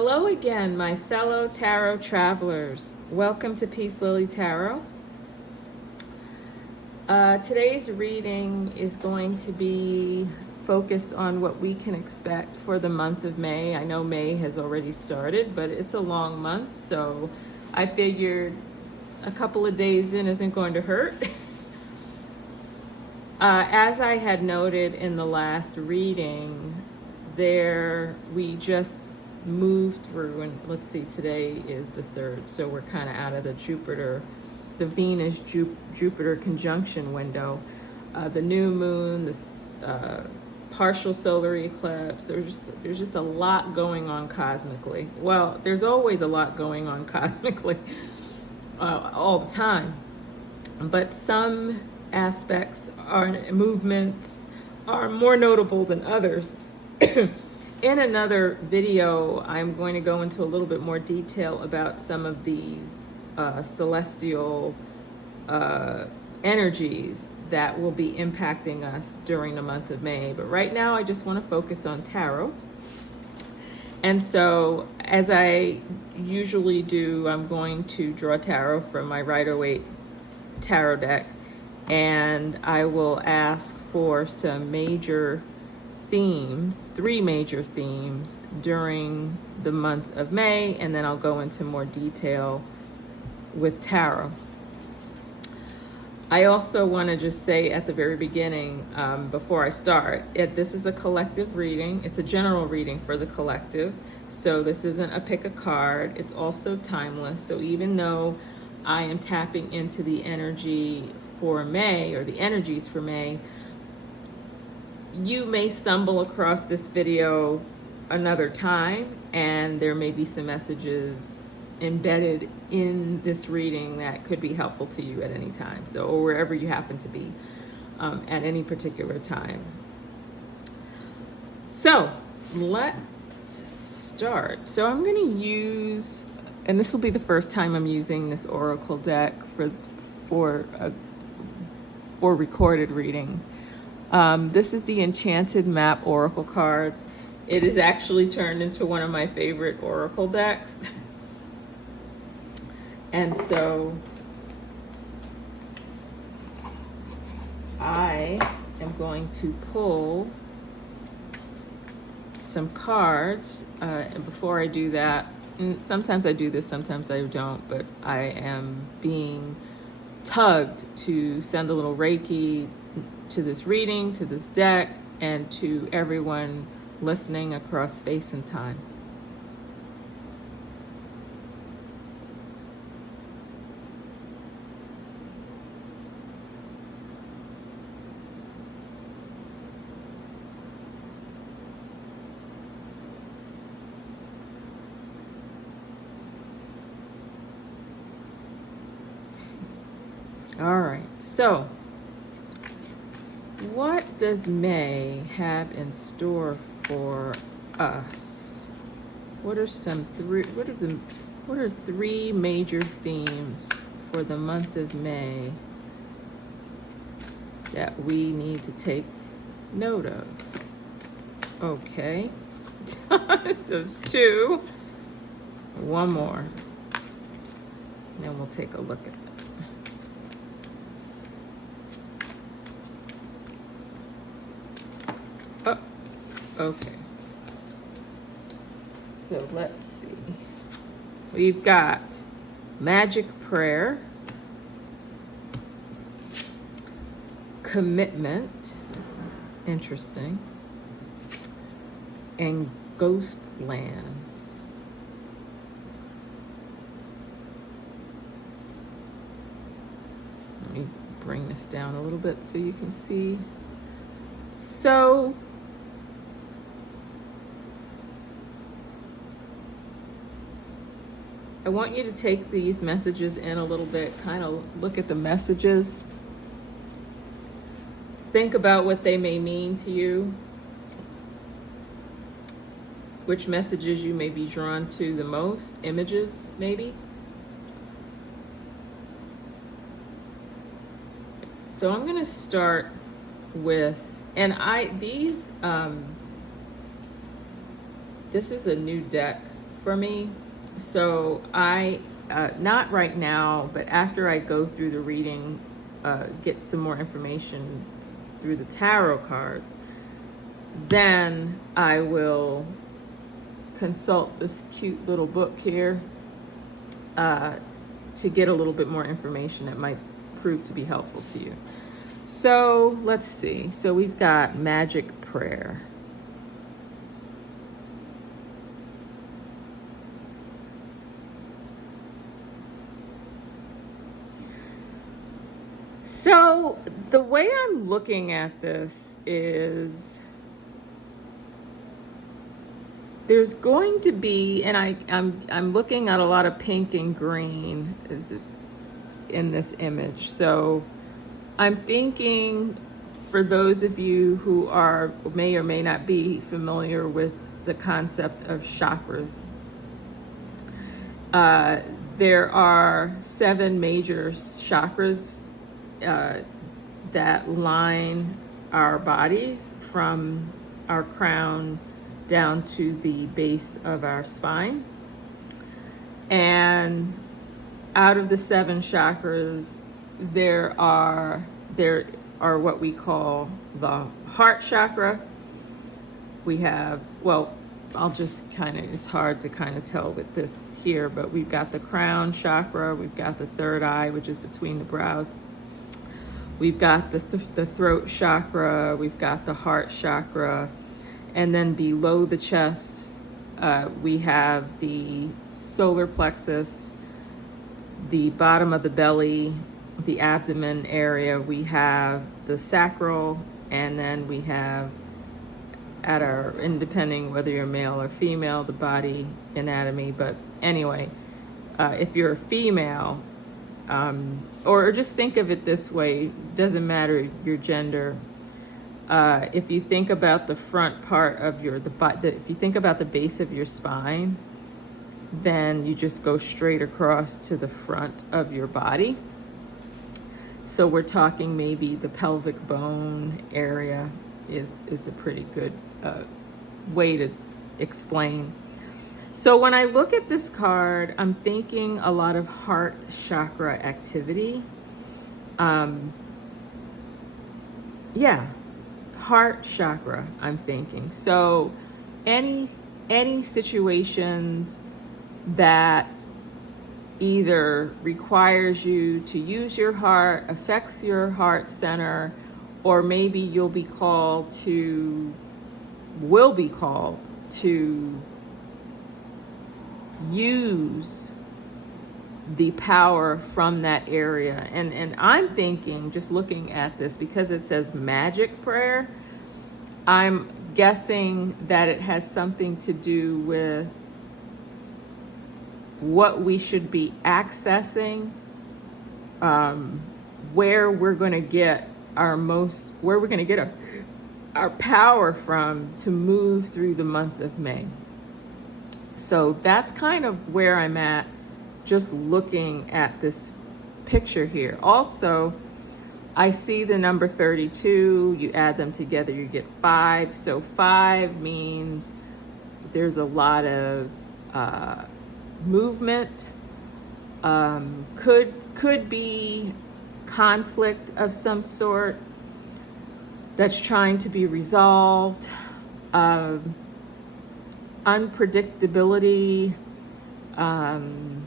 Hello again, my fellow tarot travelers. Welcome to Peace Lily Tarot. Today's reading is going to be focused on what we can expect for the month of May. I know May has already started, but it's a long month, so I figured a couple of days in isn't going to hurt. As I had noted in the last reading, we just moved through, and let's see, today is the 3rd, so we're kind of out of the Venus Jupiter conjunction window. The new moon, the partial solar eclipse, there's just a lot going on cosmically. Well, there's always a lot going on cosmically all the time, but some aspects movements are more notable than others. In another video, I'm going to go into a little bit more detail about some of these celestial energies that will be impacting us during the month of May. But right now, I just want to focus on tarot. And so, as I usually do, I'm going to draw tarot from my Waite tarot deck, and I will ask for some major themes, 3 major themes during the month of May, and then I'll go into more detail with tarot. I also want to just say at the very beginning, before I start, this is a collective reading. It's a general reading for the collective, so this isn't a pick a card. It's also timeless, so even though I am tapping into the energy for May, or the energies for May, you may stumble across this video another time, and there may be some messages embedded in this reading that could be helpful to you at any time, or wherever you happen to be at any particular time. So let's start. So I'm going to use, and this will be the first time I'm using this oracle deck for recorded reading. This is the Enchanted map oracle cards. It is actually turned into one of my favorite oracle decks. And so I am going to pull some cards. And before I do that, sometimes I do this, sometimes I don't, but I am being tugged to send a little Reiki to this reading, to this deck, and to everyone listening across space and time. All right, so what does May have in store for us? What are 3 major themes for the month of May that we need to take note of? Okay. Those 2. One more. And then we'll take a look at that. Okay, so let's see. We've got magic prayer, commitment, interesting, and ghost lands. Let me bring this down a little bit so you can see. So I want you to take these messages in a little bit, kind of look at the messages. Think about what they may mean to you, which messages you may be drawn to the most, images maybe. So I'm going to start with, and this is a new deck for me. So I, not right now, but after I go through the reading, get some more information through the tarot cards, then I will consult this cute little book here to get a little bit more information that might prove to be helpful to you. So let's see. So we've got magic prayer. So the way I'm looking at this is there's going to be, and I'm looking at a lot of pink and green in this image. So I'm thinking, for those of you who may or may not be familiar with the concept of chakras, there are 7 major chakras that line our bodies from our crown down to the base of our spine. And out of the 7 chakras, there are what we call the heart chakra. We have, well, I'll just it's hard to tell with this here, but we've got the crown chakra, we've got the third eye, which is between the brows. We've got the throat chakra, we've got the heart chakra, and then below the chest, we have the solar plexus, the bottom of the belly, the abdomen area, we have the sacral, and then we have and depending whether you're male or female, the body anatomy. But anyway, if you're a female, or just think of it this way, doesn't matter your gender. If you think about the front part of if you think about the base of your spine, then you just go straight across to the front of your body. So we're talking maybe the pelvic bone area is a pretty good way to explain. So when I look at this card, I'm thinking a lot of heart chakra activity. Heart chakra, I'm thinking. So any situations that either requires you to use your heart, affects your heart center, or maybe will be called to use the power from that area. And I'm thinking, just looking at this, because it says magic prayer, I'm guessing that it has something to do with what we should be accessing, where we're going to get our power from to move through the month of May. So that's kind of where I'm at, just looking at this picture here. Also, I see the number 32, you add them together, you get 5. So 5 means there's a lot of movement, could be conflict of some sort that's trying to be resolved, unpredictability, and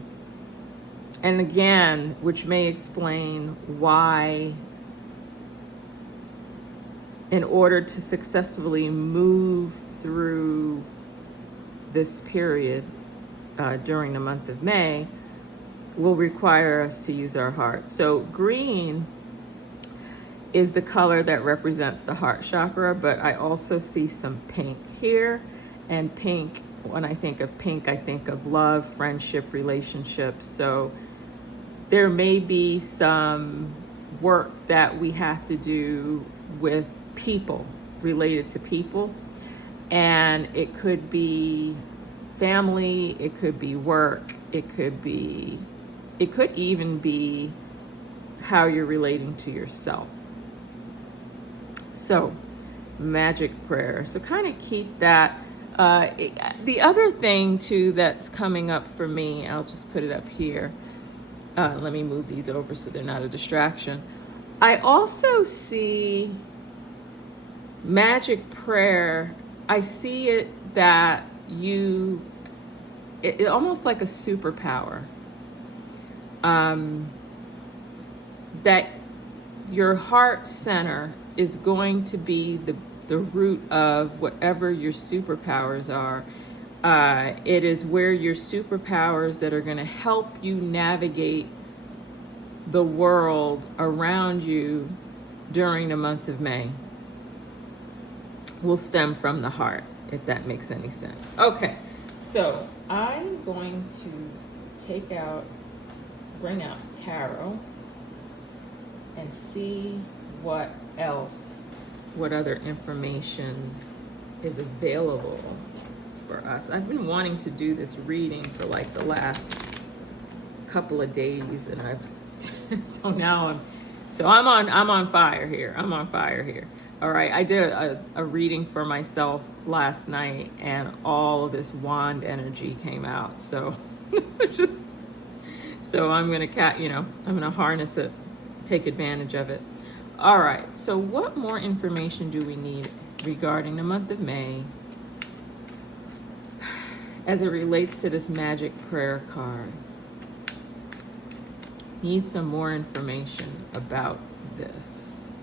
again, which may explain why, in order to successfully move through this period during the month of May, will require us to use our heart. So green is the color that represents the heart chakra, but I also see some pink here. And pink, when I think of pink, I think of love, friendship, relationships. So there may be some work that we have to do with people, related to people. And it could be family, it could be work, it could even be how you're relating to yourself. So magic prayer. So kind of keep that The other thing too that's coming up for me, I'll just put it up here. Let me move these over so they're not a distraction. I also see magic prayer. I see it that it almost like a superpower. That your heart center is going to be the root of whatever your superpowers are. It is where your superpowers that are going to help you navigate the world around you during the month of May will stem from the heart, if that makes any sense. Okay, so I'm going to bring out tarot and see what other information is available for us. I've been wanting to do this reading for like the last couple of days, and I'm on fire here. All right, I did a reading for myself last night, and all of this wand energy came out. So I'm gonna harness it, take advantage of it. All right, so what more information do we need regarding the month of May as it relates to this magic prayer card? Need some more information about this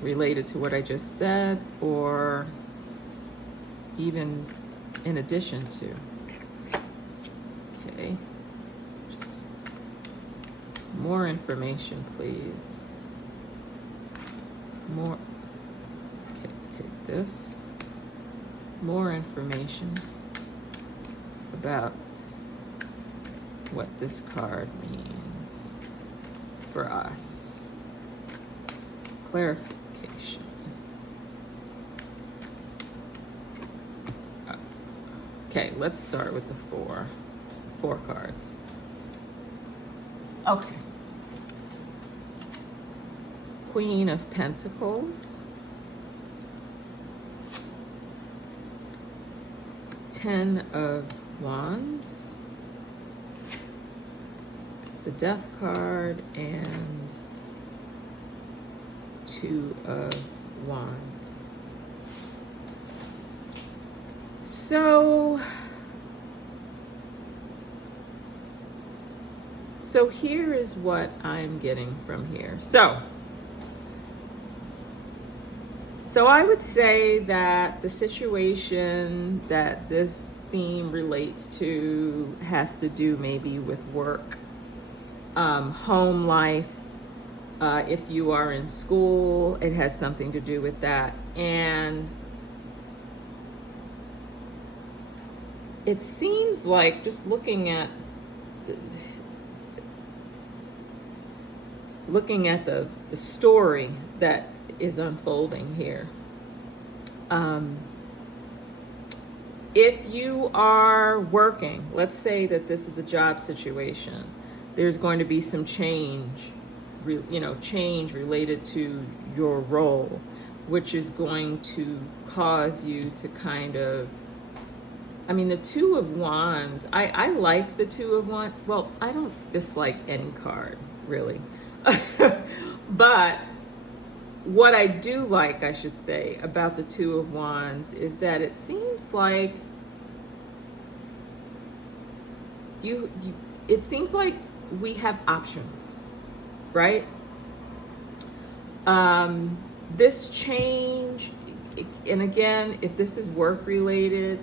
related to what I just said, or even in addition to. Okay, just more information, please. More. Okay, take this. More information about what this card means for us. Clarification. Okay, let's start with the four cards. Okay. Queen of Pentacles, 10 of Wands, the Death card, and 2 of Wands. So here is what I'm getting from here. So I would say that the situation that this theme relates to has to do maybe with work, home life. If you are in school, it has something to do with that. And it seems like, just looking at the story that is unfolding here. If you are working, let's say that this is a job situation, there's going to be some change related to your role, which is going to cause you to kind of, the 2 of Wands, I like the 2 of Wands. Well, I don't dislike any card, really. But what I do like, I should say, about the 2 of Wands is that it seems like it seems like we have options, right? This change, and again, if this is work related,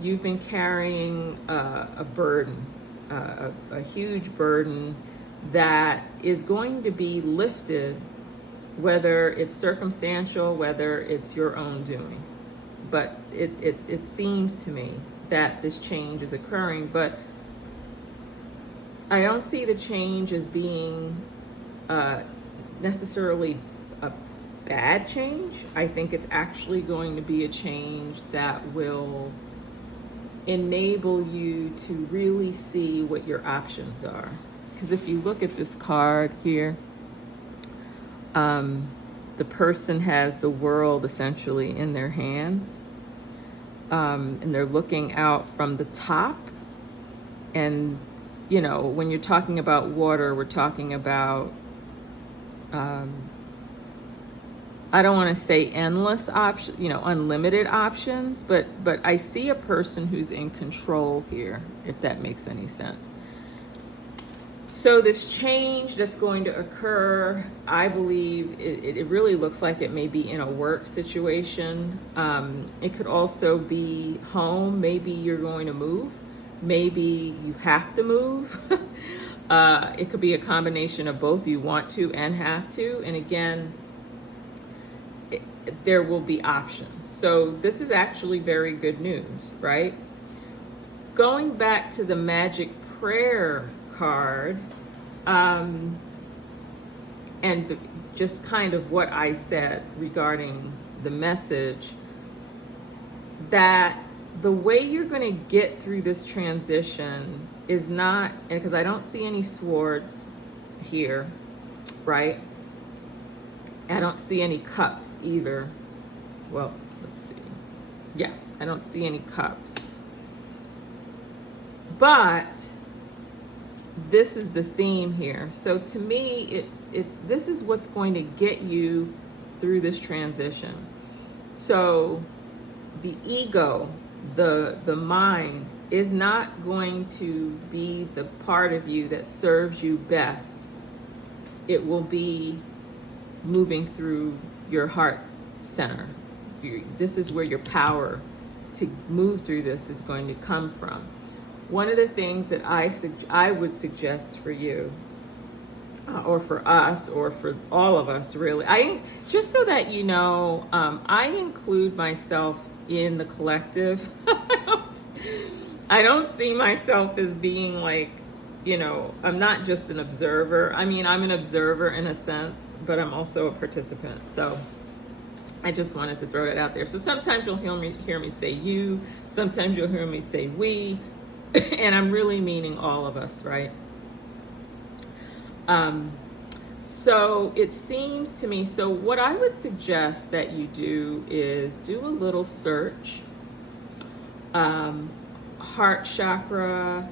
you've been carrying a burden, a huge burden that is going to be lifted, whether it's circumstantial, whether it's your own doing. But it seems to me that this change is occurring, but I don't see the change as being necessarily a bad change. I think it's actually going to be a change that will enable you to really see what your options are. Because if you look at this card here, the person has the world essentially in their hands. and they're looking out from the top. And, you know, when you're talking about water, we're talking about, I don't want to say endless options, you know, unlimited options, but I see a person who's in control here, if that makes any sense. So this change that's going to occur, I believe it really looks like it may be in a work situation. It could also be home. Maybe you're going to move. Maybe you have to move. It could be a combination of both. You want to and have to. And again, there will be options. So this is actually very good news, right? Going back to the magic prayer card, and just kind of what I said regarding the message, that the way you're going to get through this transition is not, because I don't see any swords here, right? I don't see any cups either. Well, let's see. Yeah, I don't see any cups. But this is the theme here. So to me, it's this is what's going to get you through this transition. So the ego, the mind, is not going to be the part of you that serves you best. It will be moving through your heart center. This is where your power to move through this is going to come from. One of the things that I would suggest for you, or for us, or for all of us, really, just so that you know, I include myself in the collective. I don't see myself as being like, you know, I'm not just an observer. I mean, I'm an observer in a sense, but I'm also a participant. So I just wanted to throw that out there. So sometimes you'll hear me say you, sometimes you'll hear me say we, and I'm really meaning all of us, right? So it seems to me, so what I would suggest that you do is do a little search, heart chakra,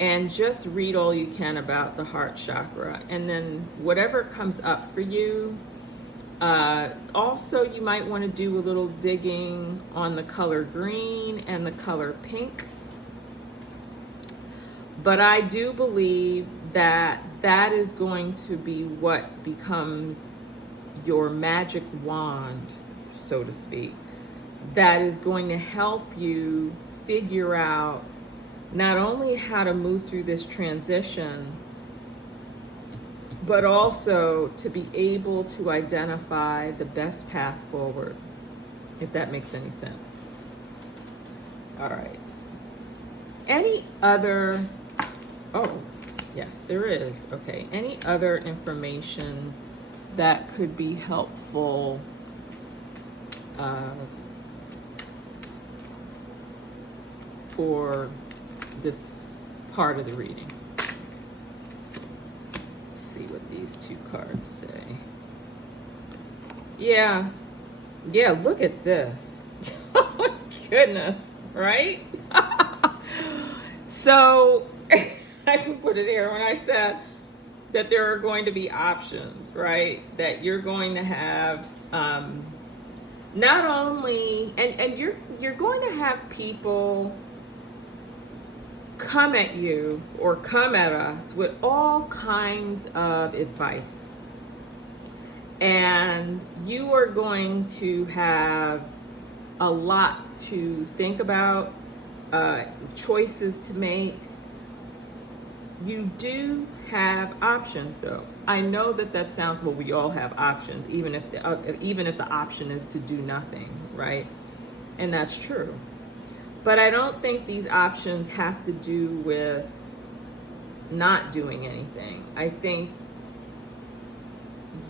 and just read all you can about the heart chakra. And then whatever comes up for you, also you might want to do a little digging on the color green and the color pink. But I do believe that that is going to be what becomes your magic wand, so to speak, that is going to help you figure out not only how to move through this transition, but also to be able to identify the best path forward, if that makes any sense. All right. Any other, oh, yes, there is. Okay. Any other information that could be helpful for this part of the reading? Let's see what these two cards say. Yeah, look at this. Oh my goodness, right? So I can put it here when I said that there are going to be options, right? That you're going to have not only, and you're going to have people come at you or come at us with all kinds of advice. And you are going to have a lot to think about, choices to make. You do have options, though. I know that sounds, well, we all have options, even if the option is to do nothing, right? And that's true. But I don't think these options have to do with not doing anything. I think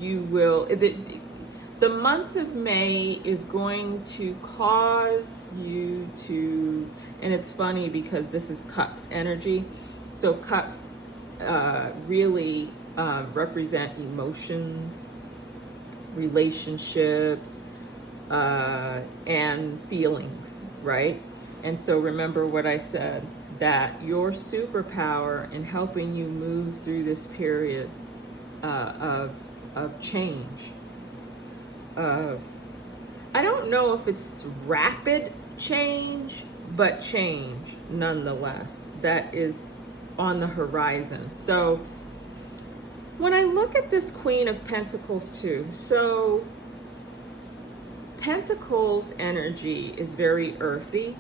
you will, the month of May is going to cause you to, and it's funny because this is cups energy. So cups really represent emotions, relationships, and feelings, right? And so remember what I said, that your superpower in helping you move through this period of change, of, I don't know if it's rapid change, but change nonetheless, that is on the horizon. So when I look at this Queen of Pentacles too, so Pentacles energy is very earthy.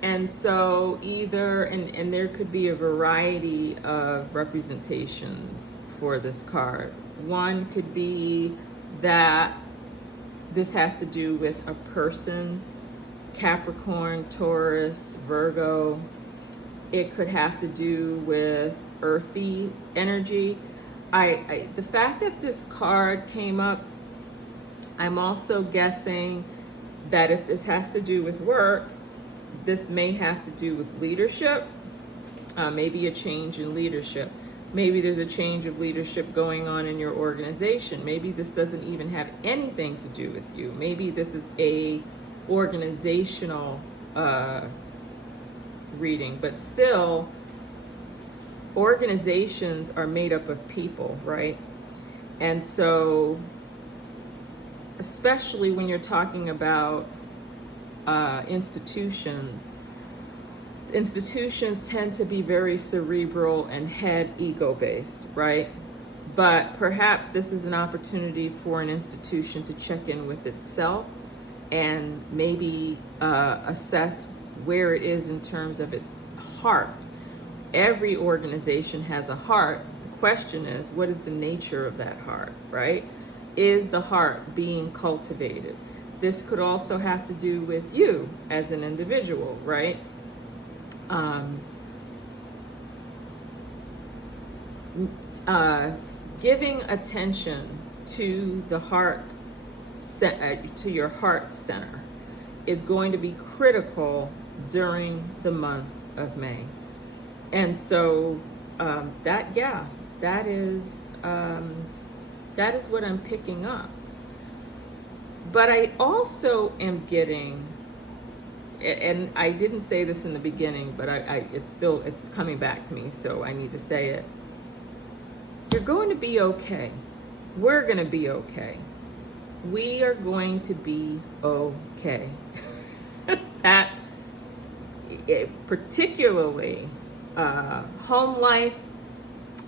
And so either, and there could be a variety of representations for this card. One could be that this has to do with a person, Capricorn, Taurus, Virgo. It could have to do with earthy energy. The fact that this card came up, I'm also guessing that if this has to do with work, this may have to do with leadership, maybe a change in leadership. Maybe there's a change of leadership going on in your organization. Maybe this doesn't even have anything to do with you. Maybe this is a organizational reading, but still, organizations are made up of people, right? And so, especially when you're talking about institutions tend to be very cerebral and head ego based, right? But perhaps this is an opportunity for an institution to check in with itself and maybe assess where it is in terms of its heart. Every organization has a heart. The question is, what is the nature of that heart, right? Is the heart being cultivated? This could also have to do with you as an individual, right? Giving attention to the heart, to your heart center, is going to be critical during the month of May. And so that is what I'm picking up. But I also am getting, and I didn't say this in the beginning, but it's coming back to me, so I need to say it. You're going to be okay. We're going to be okay. We are going to be okay. That, particularly home life,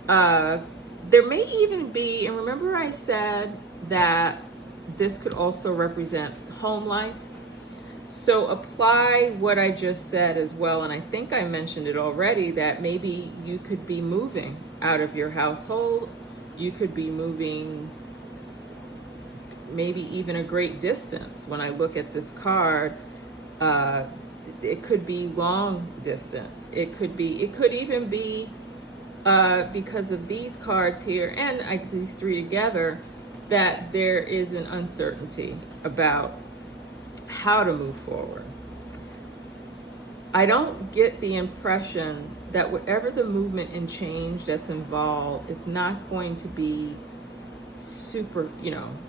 there may even be, and remember I said that this could also represent home life. So apply what I just said as well. And I think I mentioned it already, that maybe you could be moving out of your household. You could be moving maybe even a great distance. When I look at this card, it could be long distance. It could even be because of these cards here and these three together, that there is an uncertainty about how to move forward. I don't get the impression that whatever the movement and change that's involved, it's not going to be supercharged,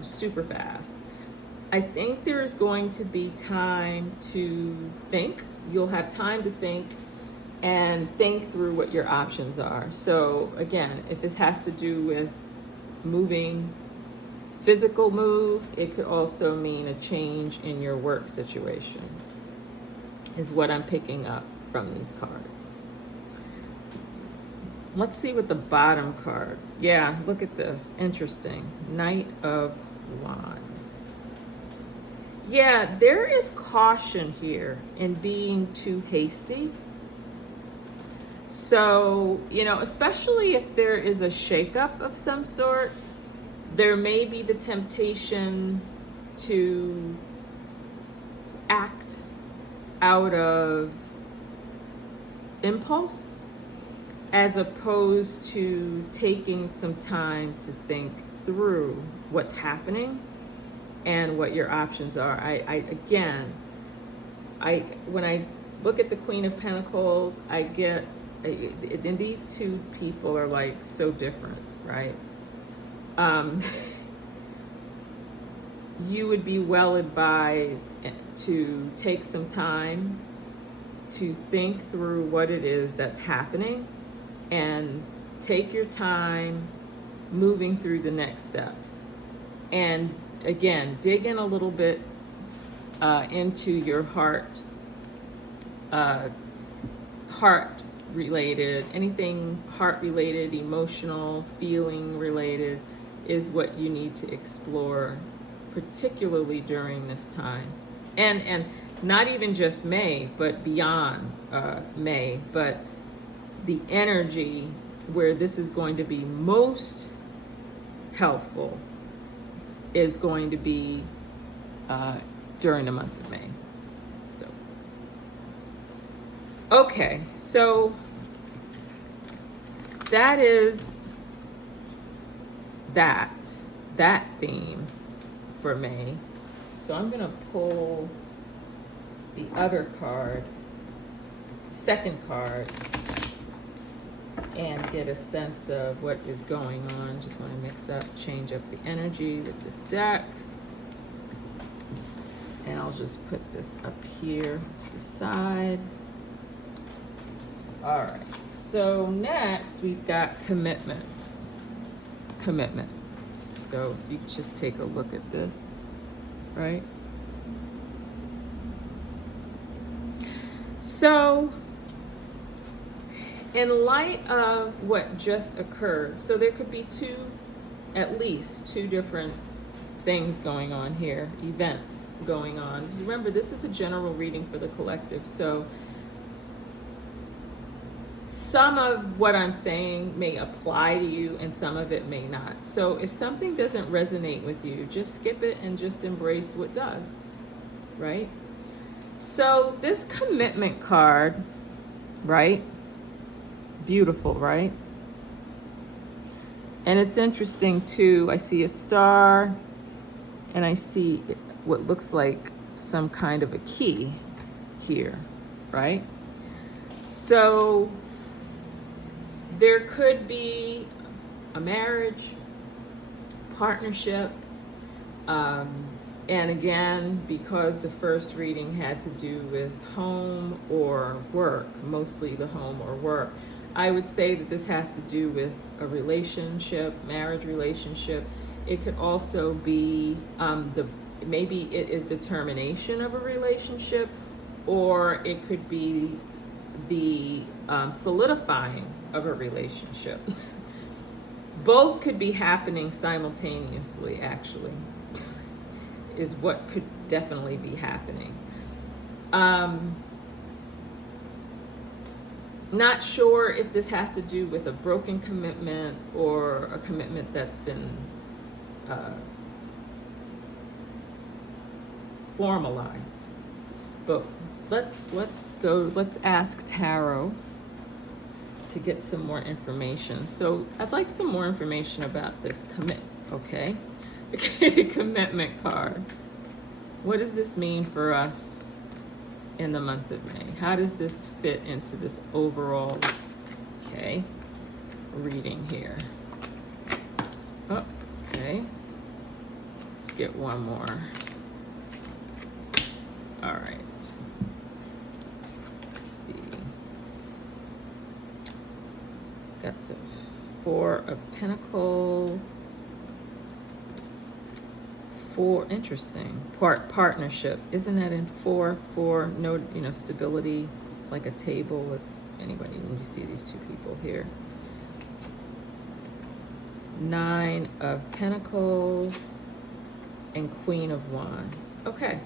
super fast. I think there's going to be time to think. You'll have time to think and think through what your options are. So again, if this has to do with moving, physical move, it could also mean a change in your work situation, is what I'm picking up from these cards. Let's see what the bottom card. Yeah, look at this. Interesting. Knight of Wands. Yeah, there is caution here in being too hasty. So, especially if there is a shakeup of some sort, there may be the temptation to act out of impulse, as opposed to taking some time to think through what's happening and what your options are. When I look at the Queen of Pentacles, I get, and these two people are like so different, right? you would be well advised to take some time to think through what it is that's happening and take your time moving through the next steps. And again, dig in a little bit into your heart related, anything heart related, emotional, feeling related is what you need to explore, particularly during this time. And not even just May, but beyond May, but the energy where this is going to be most helpful is going to be during the month of May. So, okay, so that is that theme for May. So I'm going to pull the other card, second card, and get a sense of what is going on. Just want to change up the energy with this deck. And I'll just put this up here to the side. All right, so next we've got commitment. Commitment. So if you just take a look at this, right? So in light of what just occurred, so there could be at least two different things going on here, events going on. Remember, this is a general reading for the collective, so some of what I'm saying may apply to you and some of it may not. So if something doesn't resonate with you, just skip it and just embrace what does, right? So this commitment card, right? Beautiful, right? And it's interesting too. I see a star and I see what looks like some kind of a key here, right? So there could be a marriage, partnership, and again, because the first reading had to do with home or work, mostly the home or work, I would say that this has to do with a relationship, marriage relationship. It could also be maybe it is the termination of a relationship, or it could be the solidifying of a relationship. Both could be happening simultaneously, actually, is what could definitely be happening. Not sure if this has to do with a broken commitment or a commitment that's been formalized. But let's ask Tarot to get some more information. So I'd like some more information about this okay? The commitment card. What does this mean for us in the month of May? How does this fit into this overall, okay, reading here? Oh, okay. Let's get one more. All right. Let's see. Got the Four of Pentacles. Interesting. Partnership. Isn't that in four? No, stability. It's like a table. Anyway, when you see these two people here. Nine of Pentacles and Queen of Wands. Okay.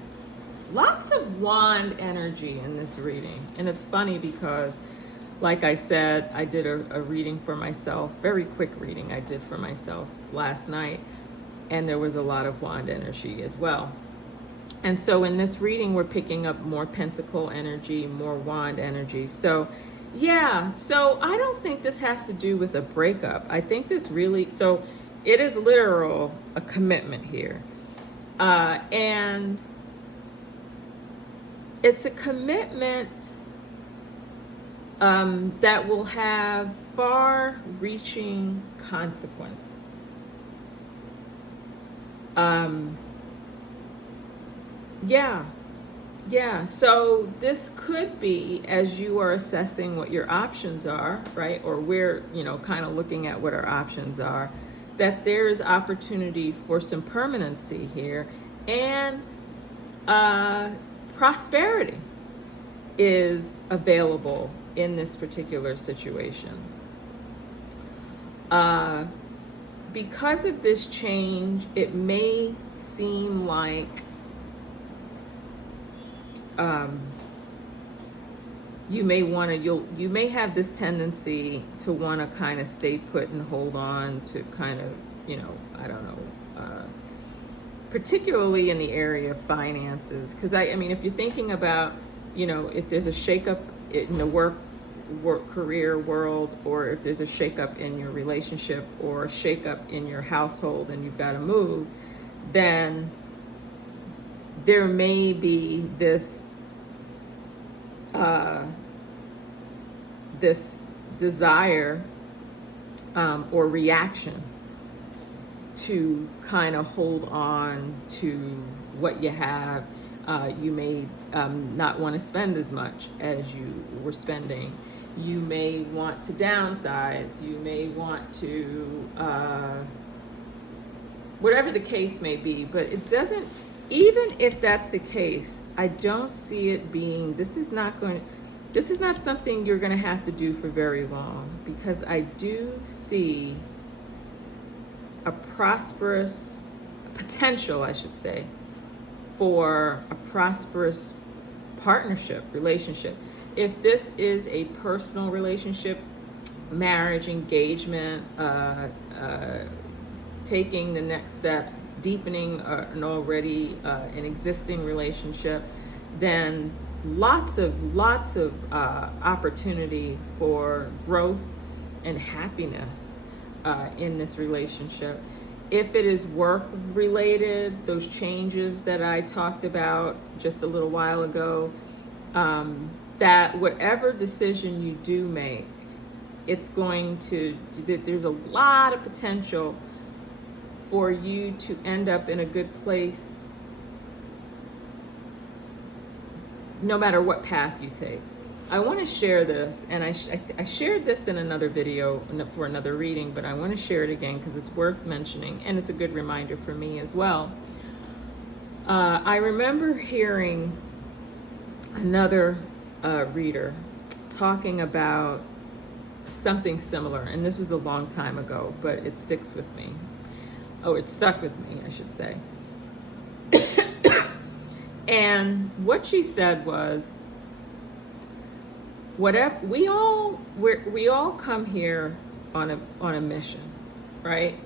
Lots of wand energy in this reading. And it's funny because, like I said, I did a reading for myself, very quick reading I did for myself last night. And there was a lot of wand energy as well. And so in this reading, we're picking up more pentacle energy, more wand energy. So yeah, so I don't think this has to do with a breakup. I think this really, so it is literal, a commitment here. And it's a commitment that will have far-reaching consequences. Yeah. Yeah, so this could be as you are assessing what your options are, right? Or we're, kind of looking at what our options are, that there is opportunity for some permanency here, and uh, prosperity is available in this particular situation. Uh, because of this change, it may seem like you may want to you may have this tendency to want to kind of stay put and hold on to kind of, I don't know, particularly in the area of finances, because I mean, if you're thinking about, if there's a shakeup in the work career world, or if there's a shakeup in your relationship or a shakeup in your household and you've got to move, then there may be this this desire or reaction to kind of hold on to what you have. You may not want to spend as much as you were spending. You may want to downsize. You may want to, whatever the case may be, but it doesn't, even if that's the case, I don't see it being, this is not something you're going to have to do for very long, because I do see a prosperous potential, I should say, for a prosperous partnership, relationship. If this is a personal relationship, marriage, engagement, taking the next steps, deepening an existing relationship, then lots of opportunity for growth and happiness in this relationship. If it is work related, those changes that I talked about just a little while ago, that whatever decision you do make, there's a lot of potential for you to end up in a good place no matter what path you take. I want to share this, and I shared this in another video for another reading, but I want to share it again because it's worth mentioning, and it's a good reminder for me as well. I remember hearing another reader talking about something similar, and this was a long time ago, but it sticks with me. Oh, it stuck with me, I should say. And what she said was, whatever we all come here on a mission, right?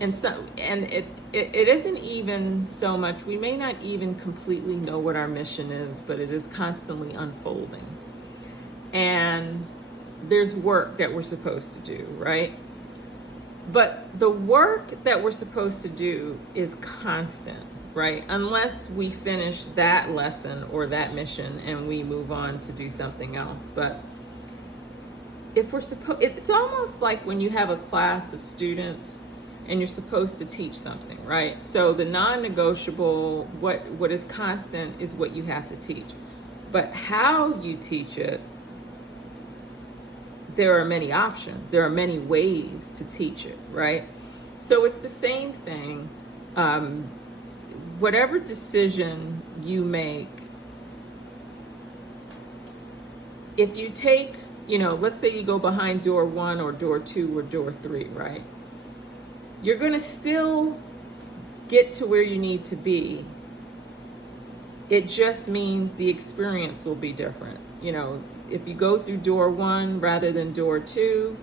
And it isn't even so much, we may not even completely know what our mission is, but it is constantly unfolding. And there's work that we're supposed to do, right? But the work that we're supposed to do is constant, right? Unless we finish that lesson or that mission and we move on to do something else. But if it's almost like when you have a class of students and you're supposed to teach something, right? So the non-negotiable, what is constant is what you have to teach. But how you teach it, there are many options. There are many ways to teach it, right? So it's the same thing. Whatever decision you make, if you take, let's say you go behind door 1 or door 2 or door 3, right? You're going to still get to where you need to be. It just means the experience will be different. If you go through door 1 rather than door 2,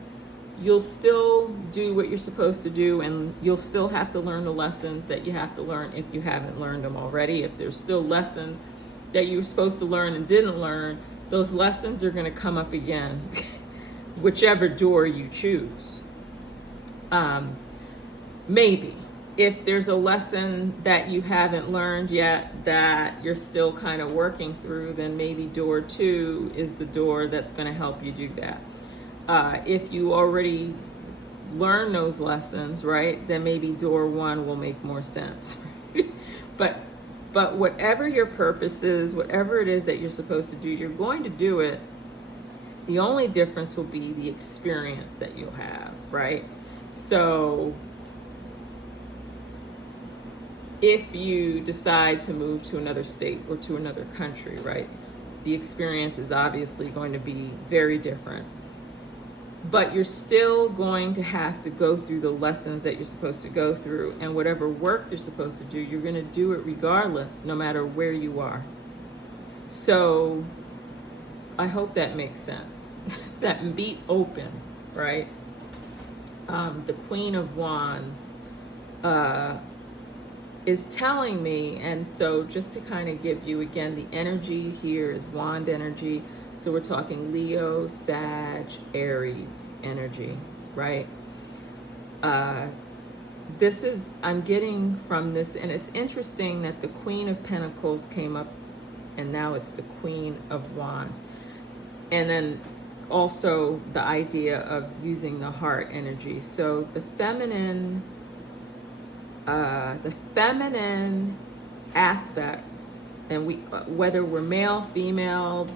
you'll still do what you're supposed to do, and you'll still have to learn the lessons that you have to learn if you haven't learned them already. If there's still lessons that you were supposed to learn and didn't learn, those lessons are going to come up again, whichever door you choose. Maybe. If there's a lesson that you haven't learned yet that you're still kind of working through, then maybe door 2 is the door that's going to help you do that. If you already learn those lessons, right, then maybe door 1 will make more sense. But But whatever your purpose is, whatever it is that you're supposed to do, you're going to do it. The only difference will be the experience that you'll have, right? So if you decide to move to another state or to another country, right, the experience is obviously going to be very different. But you're still going to have to go through the lessons that you're supposed to go through, and whatever work you're supposed to do, you're going to do it regardless, no matter where you are. So I hope that makes sense. That be open, right? The Queen of Wands is telling me, and so just to kind of give you again, the energy here is wand energy. So we're talking Leo, Sag, Aries energy, right? This is, I'm getting from this, and it's interesting that the Queen of Pentacles came up, and now it's the Queen of Wands. And then also the idea of using the heart energy. So the feminine aspects, and we, whether we're male, female,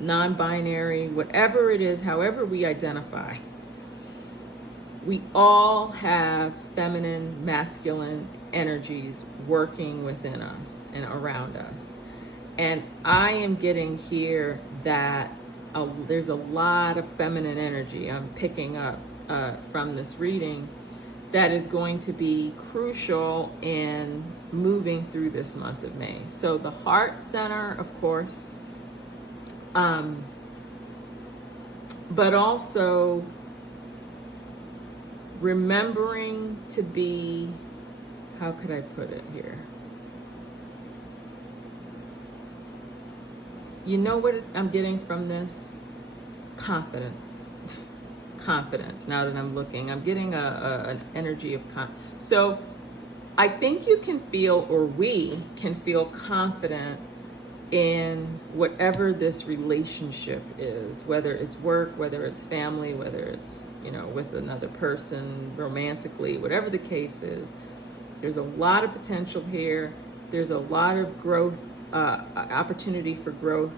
non-binary, whatever it is, however we identify, we all have feminine, masculine energies working within us and around us. And I am getting here that there's a lot of feminine energy I'm picking up from this reading that is going to be crucial in moving through this month of May. So the heart center, of course, but also remembering to be, how could I put it here? You know what I'm getting from this? Confidence. Confidence. Now that I'm looking, I'm getting an energy of so I think you can feel, or we can feel confident in whatever this relationship is, whether it's work, whether it's family, whether it's, you know, with another person romantically, whatever the case is. There's a lot of potential here. There's a lot of growth, opportunity for growth.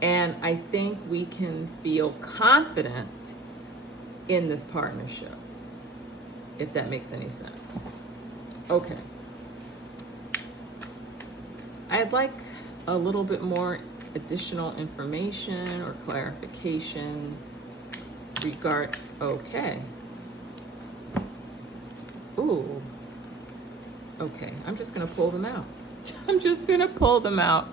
And I think we can feel confident in this partnership, if that makes any sense. Okay. I'd like a little bit more additional information or clarification okay. Ooh. Okay, I'm just gonna pull them out. I'm just gonna pull them out.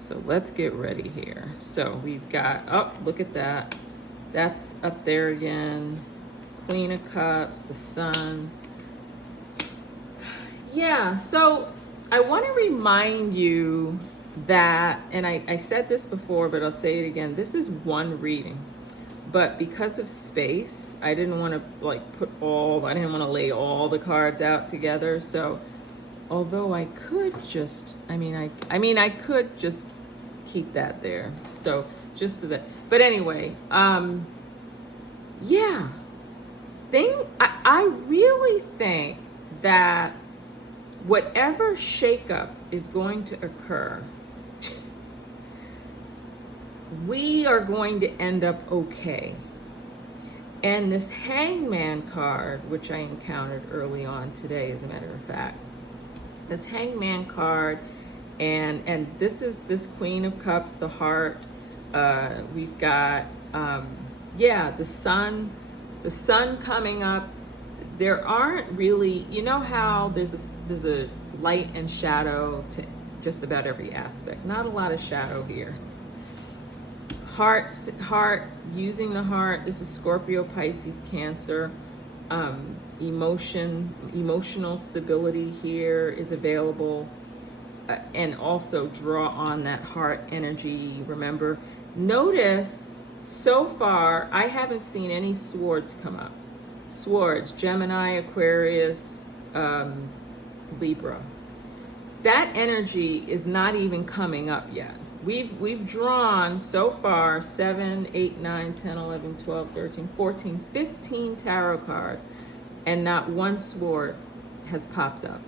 So let's get ready here. So we've got, oh, look at that. That's up there again. Queen of Cups, the Sun. Yeah, so I want to remind you that, and I said this before, but I'll say it again, this is one reading. But because of space, I didn't want to I didn't want to lay all the cards out together. So although I could just, I could just keep that there. So just so that, but anyway, yeah, I really think that whatever shakeup is going to occur, we are going to end up okay. And this Hangman card, which I encountered early on today, as a matter of fact, this Hangman card, and this is this Queen of Cups, the heart. We've got, the sun coming up. There aren't really, you know how there's a light and shadow to just about every aspect. Not a lot of shadow here. Heart, using the heart. This is Scorpio, Pisces, Cancer. Emotional stability here is available. And also draw on that heart energy. Remember, notice so far I haven't seen any swords come up. Swords, Gemini, Aquarius, Libra. That energy is not even coming up yet. We've drawn so far 7, 8, 9, 10, 11, 12, 13, 14, 15 tarot cards, and not one sword has popped up.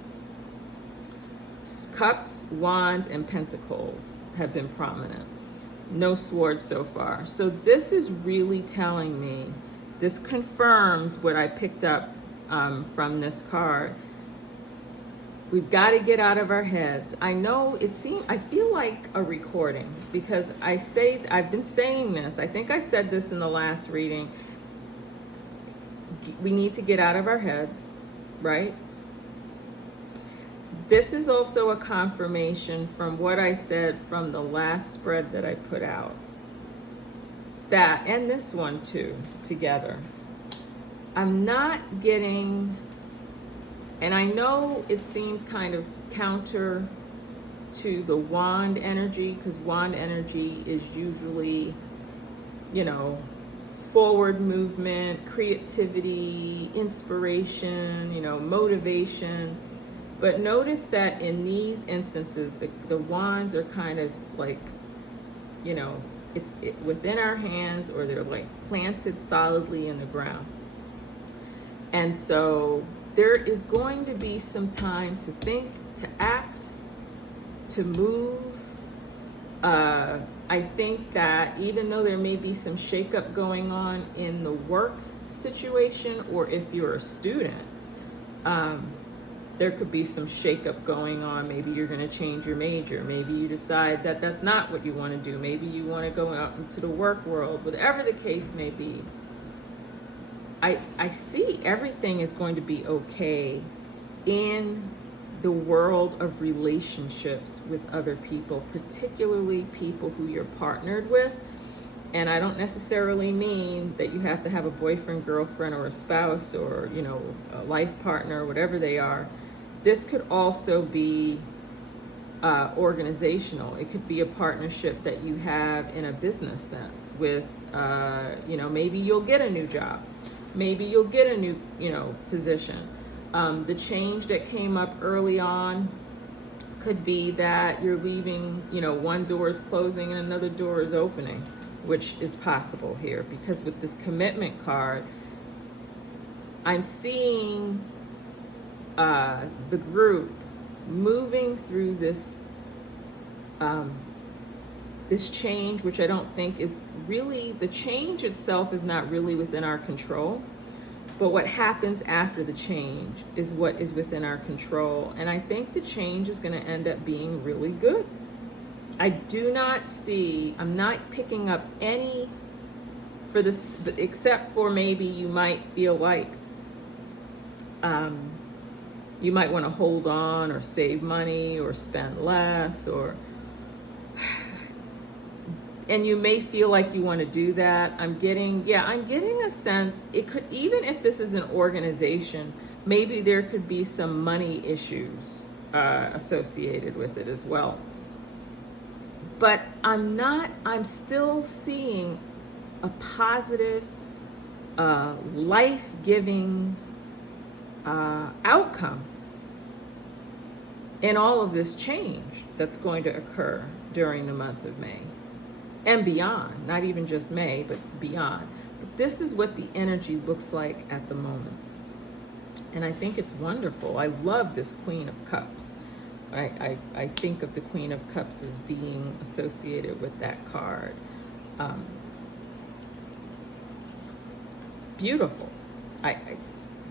Cups, wands, and pentacles have been prominent. No swords so far. So this is really telling me, this confirms what I picked up from this card. We've got to get out of our heads. I know I feel like a recording because I've been saying this. I think I said this in the last reading. We need to get out of our heads, right? This is also a confirmation from what I said from the last spread that I put out. That, and this one too, together. I'm not getting, and I know it seems kind of counter to the wand energy, because wand energy is usually, forward movement, creativity, inspiration, motivation. But notice that in these instances, the wands are kind of like, it's within our hands, or they're like planted solidly in the ground. And so there is going to be some time to think, to act, to move. I think that even though there may be some shakeup going on in the work situation, or if you're a student, there could be some shakeup going on. Maybe you're going to change your major. Maybe you decide that that's not what you want to do. Maybe you want to go out into the work world. Whatever the case may be, I see everything is going to be okay in the world of relationships with other people, particularly people who you're partnered with. And I don't necessarily mean that you have to have a boyfriend, girlfriend, or a spouse, or, a life partner, whatever they are. This could also be organizational. It could be a partnership that you have in a business sense with, maybe you'll get a new job. Maybe you'll get a new, position. The change that came up early on could be that you're leaving, one door is closing and another door is opening, which is possible here, because with this commitment card, I'm seeing the group moving through this this change, which I don't think is really, the change itself is not really within our control, but what happens after the change is what is within our control. And I think the change is going to end up being really good. I do not see, I'm not picking up any for this, except for maybe you might feel like you might want to hold on or save money or spend less, and you may feel like you want to do that. I'm getting a sense, it could, even if this is an organization, maybe there could be some money issues associated with it as well. But I'm still seeing a positive, life-giving outcome in all of this change that's going to occur during the month of May and beyond. Not even just May, but beyond. But this is what the energy looks like at the moment. And I think it's wonderful. I love this Queen of Cups. I think of the Queen of Cups as being associated with that card. Beautiful.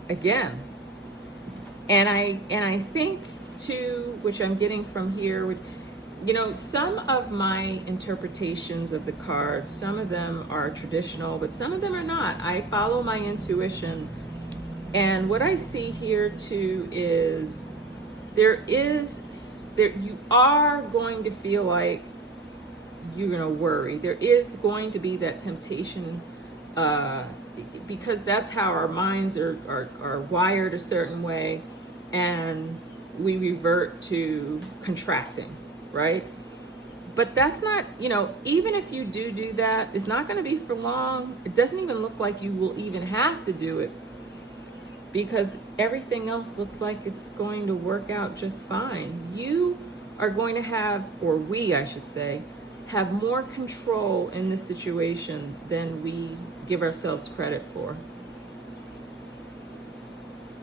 Again, and I think too, which I'm getting from here, some of my interpretations of the cards, some of them are traditional, but some of them are not. I follow my intuition, and what I see here too is you are going to feel like you're going to worry. There is going to be that temptation, because that's how our minds are wired a certain way, and we revert to contracting, right? But that's not, even if you do that, it's not going to be for long. It doesn't even look like you will even have to do it, because everything else looks like it's going to work out just fine. You are going to have, or we, I should say, have more control in this situation than we give ourselves credit for.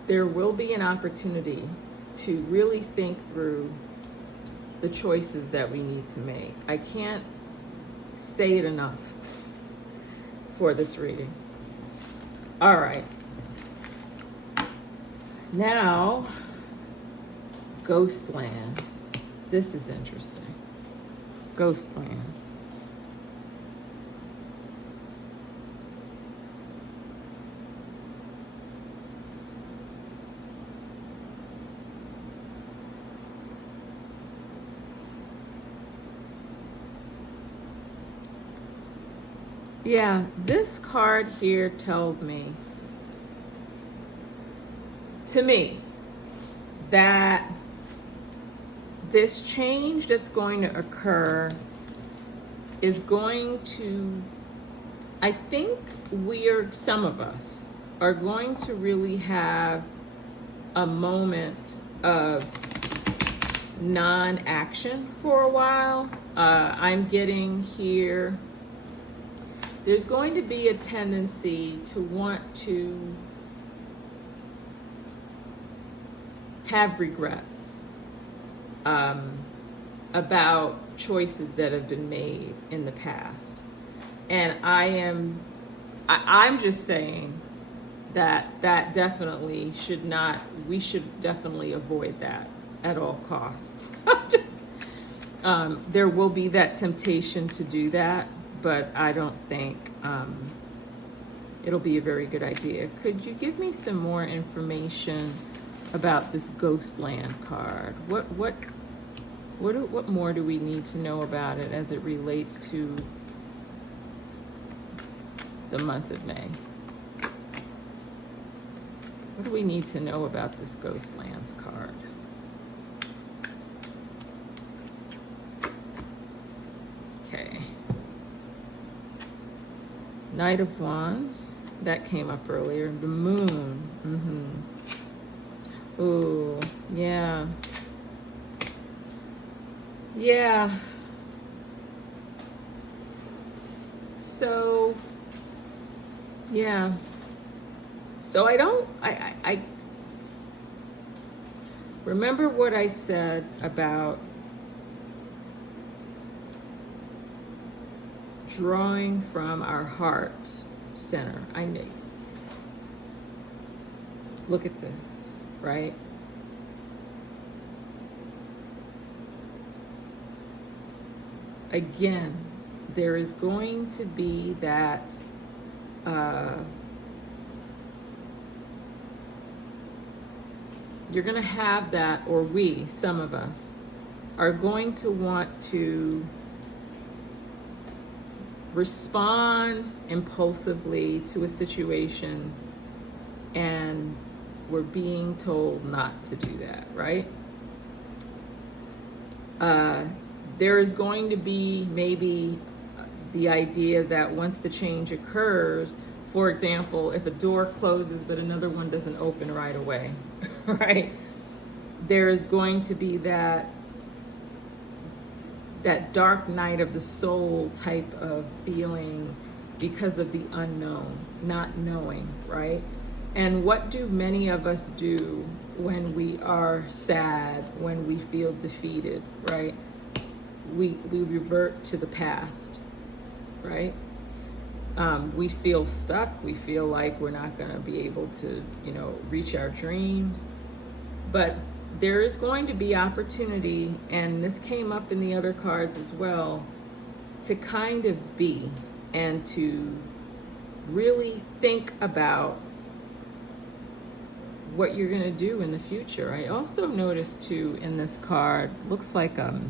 There will be an opportunity to really think through the choices that we need to make. I can't say it enough for this reading. All right. Now, Ghostlands. This is interesting. Ghostlands. Yeah, this card here tells me, to me, that this change that's going to occur is going to, I think some of us are going to really have a moment of non-action for a while. I'm getting here, there's going to be a tendency to want to have regrets about choices that have been made in the past. And I'm just saying that definitely we should definitely avoid that at all costs. There will be that temptation to do that, but I don't think it'll be a very good idea. Could you give me some more information about this Ghostland card? What more do we need to know about it as it relates to the month of May? What do we need to know about this Ghostlands card? Okay. Knight of Wands, that came up earlier. The Moon. Ooh, yeah. Yeah. So, yeah. So I remember what I said about drawing from our heart center. Look at this, right? Again, there is going to be that you're going to have that, or some of us, are going to want to respond impulsively to a situation, and we're being told not to do that, right? There is going to be maybe the idea that once the change occurs, for example, if a door closes but another one doesn't open right away, right? There is going to be that dark night of the soul type of feeling because of the unknown, not knowing, right? And what do many of us do when we are sad, when we feel defeated, right? We revert to the past, right? We feel stuck. We feel like we're not going to be able to, reach our dreams. But there is going to be opportunity, and this came up in the other cards as well, to kind of be and to really think about what you're going to do in the future. I also noticed too in this card, looks like a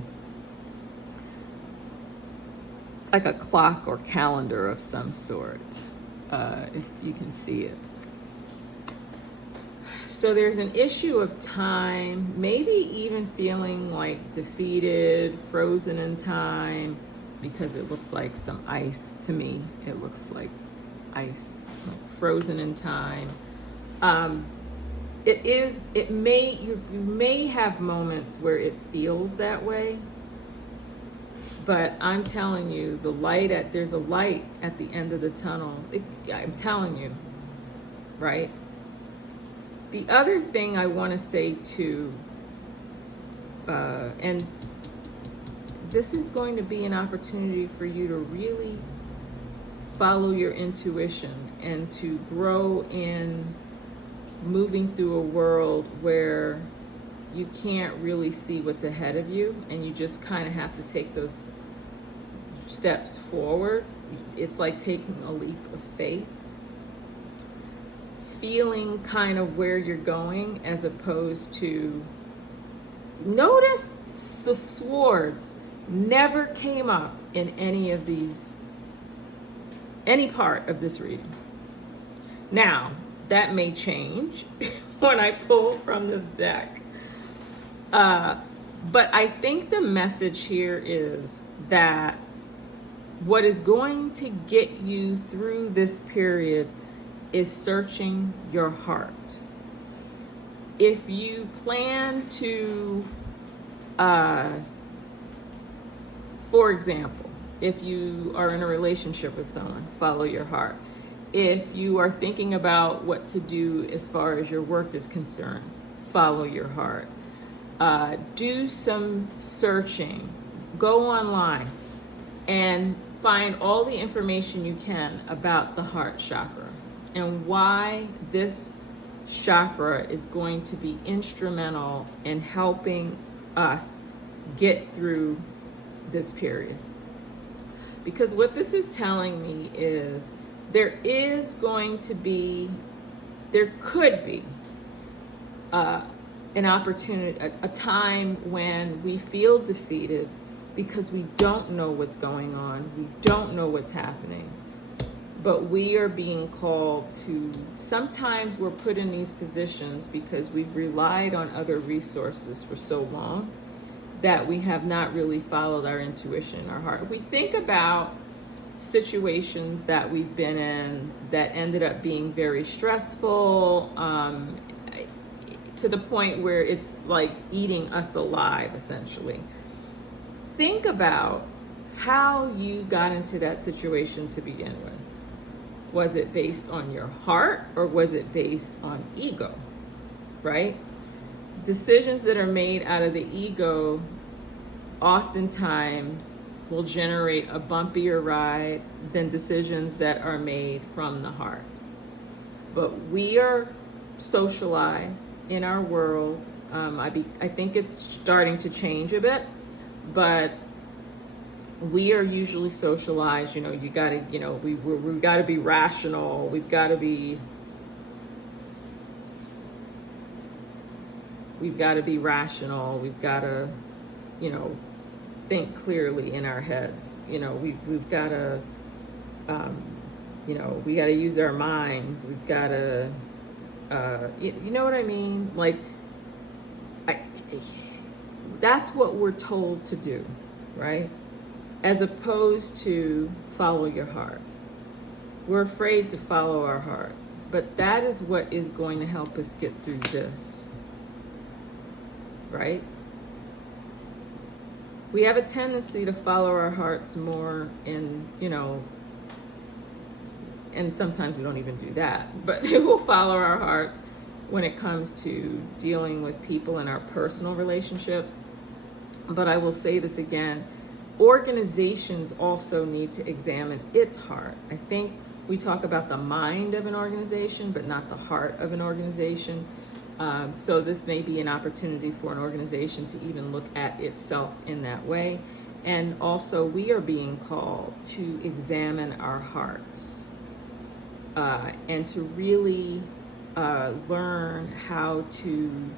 clock or calendar of some sort, if you can see it. So there's an issue of time, maybe even feeling like defeated, frozen in time, because it looks like some ice to me. It looks like ice, like frozen in time. You may have moments where it feels that way, but I'm telling you, there's a light at the end of the tunnel. I'm telling you, right? The other thing I want to say too, and this is going to be an opportunity for you to really follow your intuition and to grow in moving through a world where you can't really see what's ahead of you, and you just kind of have to take those steps forward. It's like taking a leap of faith, feeling kind of where you're going, as opposed to, notice the swords never came up in any part of this reading. Now, that may change when I pull from this deck. But I think the message here is that what is going to get you through this period is searching your heart. If you plan to, for example, if you are in a relationship with someone, follow your heart. If you are thinking about what to do as far as your work is concerned, follow your heart. Do some searching. Go online and find all the information you can about the heart chakra and why this chakra is going to be instrumental in helping us get through this period. Because what this is telling me is there could be an opportunity, a time when we feel defeated because we don't know what's going on, we don't know what's happening, but we are being called to, sometimes we're put in these positions because we've relied on other resources for so long that we have not really followed our intuition, our heart. If we think about situations that we've been in that ended up being very stressful, to the point where it's like eating us alive, essentially. Think about how you got into that situation to begin with. Was it based on your heart or was it based on ego, right? Decisions that are made out of the ego oftentimes will generate a bumpier ride than decisions that are made from the heart. But we are socialized in our world. I think it's starting to change a bit, but we are usually socialized. You gotta, we've got to be rational. We've got to be rational. We've got to, think clearly in our heads. We've got to, we got to use our minds. We've got to, you know what I mean? Like, that's what we're told to do, right? As opposed to follow your heart. We're afraid to follow our heart, but that is what is going to help us get through this, right? We have a tendency to follow our hearts more in, and sometimes we don't even do that, but we'll follow our heart when it comes to dealing with people in our personal relationships. But I will say this again, organizations also need to examine its heart. I think we talk about the mind of an organization, but not the heart of an organization. So this may be an opportunity for an organization to even look at itself in that way. And also, we are being called to examine our hearts and to really learn how to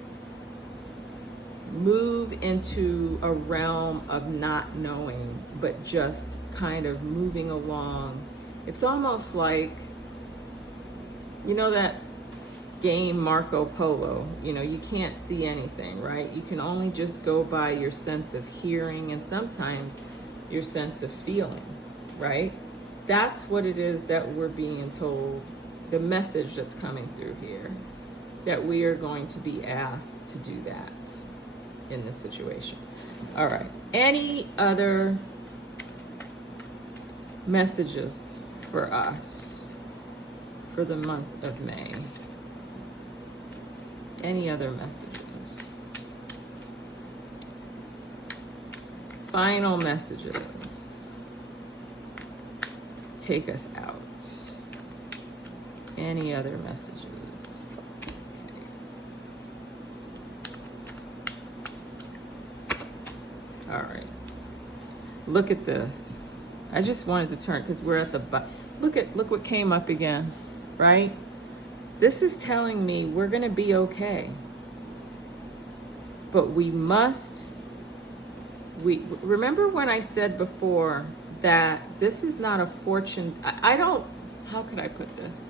move into a realm of not knowing, but just kind of moving along. It's almost like, that game Marco Polo, you can't see anything, right? You can only just go by your sense of hearing and sometimes your sense of feeling, right? That's what it is that we're being told, the message that's coming through here, that we are going to be asked to do that in this situation. All right. Any other messages for us for the month of May? Any other messages? final messages to take us out. Any other messages? Okay. All right. Look at this. I just wanted to turn because we're at the look what came up again, right? This is telling me we're going to be okay. But we remember when I said before that this is not a fortune. How could I put this?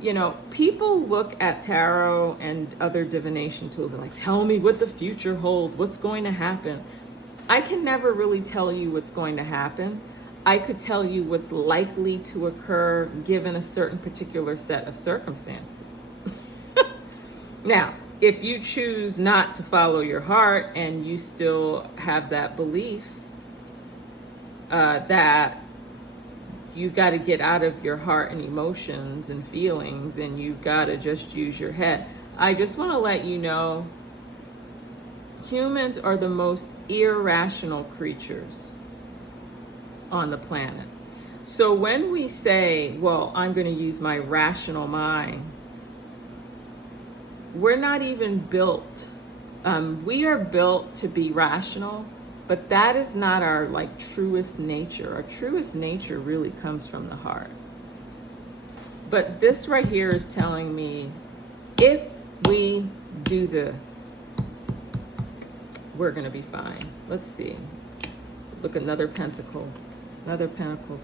You know, people look at tarot and other divination tools and like, tell me what the future holds, what's going to happen. I can never really tell you what's going to happen. I could tell you what's likely to occur given a certain particular set of circumstances. Now, if you choose not to follow your heart and you still have that belief that you've got to get out of your heart and emotions and feelings and you've got to just use your head, I just want to let you know humans are the most irrational creatures on the planet. So when we say, well, I'm going to use my rational mind, we're not even built. We are built to be rational, but that is not our truest nature. Our truest nature really comes from the heart. But this right here is telling me if we do this, we're going to be fine. Let's see. Look, another Pentacles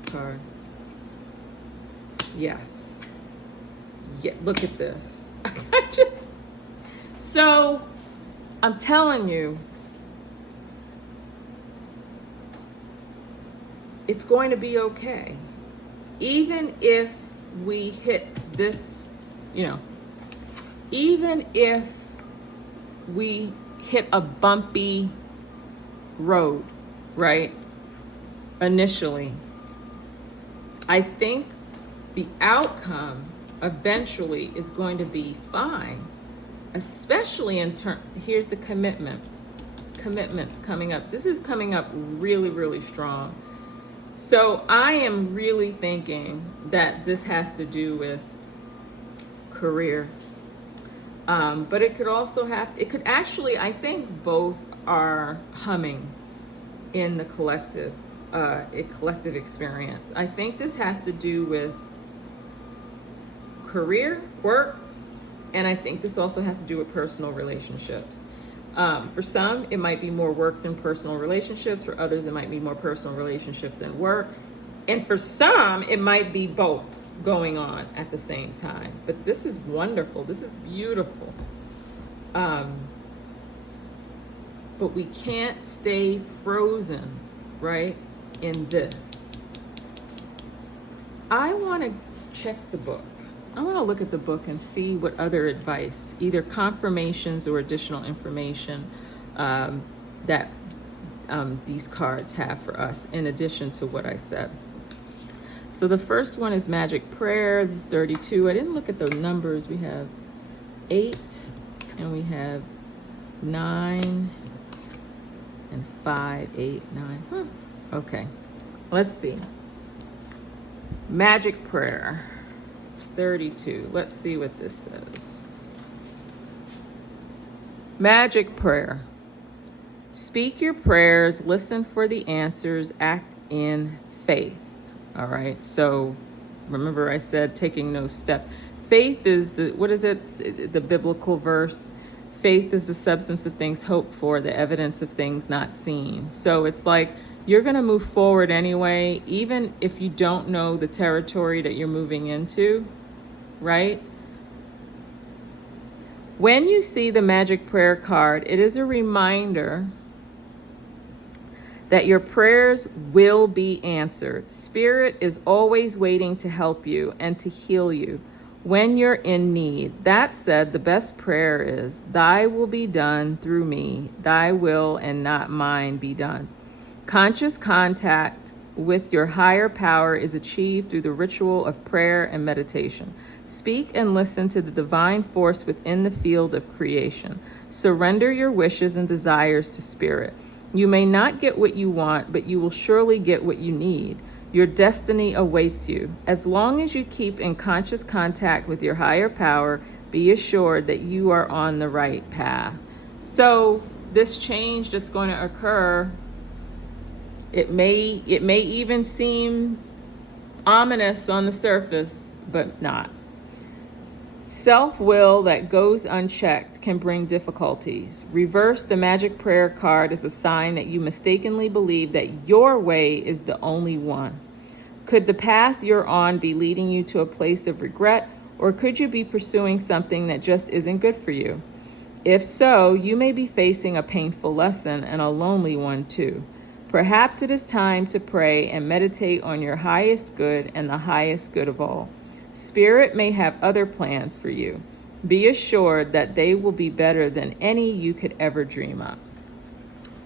card. Yes. Yeah, look at this. So I'm telling you, it's going to be okay. Even if we hit this, even if we hit a bumpy road, right? Initially, I think the outcome eventually is going to be fine, especially here's the commitments coming up. This is coming up really, really strong. So I am really thinking that this has to do with career. But it could also I think both are humming in the collective experience. I think this has to do with career, work, and I think this also has to do with personal relationships. For some, it might be more work than personal relationships. For others, it might be more personal relationship than work. And for some, it might be both going on at the same time. But this is wonderful. This is beautiful. But we can't stay frozen, right, in this. I want to check the book. I want to look at the book and see what other advice, either confirmations or additional information that these cards have for us in addition to what I said. So the first one is Magic Prayer. This is 32. I didn't look at the numbers. We have 8 and we have 9 and 5, 8, 9. Okay, let's see. Magic Prayer. 32. Let's see what this says. Magic Prayer. Speak your prayers, listen for the answers, act in faith. All right. So remember I said taking no step. Faith is the biblical verse. Faith is the substance of things hoped for, the evidence of things not seen. So it's like you're going to move forward anyway, even if you don't know the territory that you're moving into. Right? When you see the Magic Prayer card, it is a reminder that your prayers will be answered. Spirit is always waiting to help you and to heal you when you're in need. That said, the best prayer is, thy will be done through me, thy will and not mine be done. Conscious contact with your higher power is achieved through the ritual of prayer and meditation. Speak and listen to the divine force within the field of creation. Surrender your wishes and desires to Spirit. You may not get what you want, but you will surely get what you need. Your destiny awaits you. As long as you keep in conscious contact with your higher power, be assured that you are on the right path. So this change that's going to occur, it may even seem ominous on the surface, but not. Self-will that goes unchecked can bring difficulties. Reverse the magic prayer card as a sign that you mistakenly believe that your way is the only one. Could the path you're on be leading you to a place of regret, or could you be pursuing something that just isn't good for you? If so, you may be facing a painful lesson and a lonely one too. Perhaps it is time to pray and meditate on your highest good and the highest good of all. Spirit may have other plans for you. Be assured that they will be better than any you could ever dream up.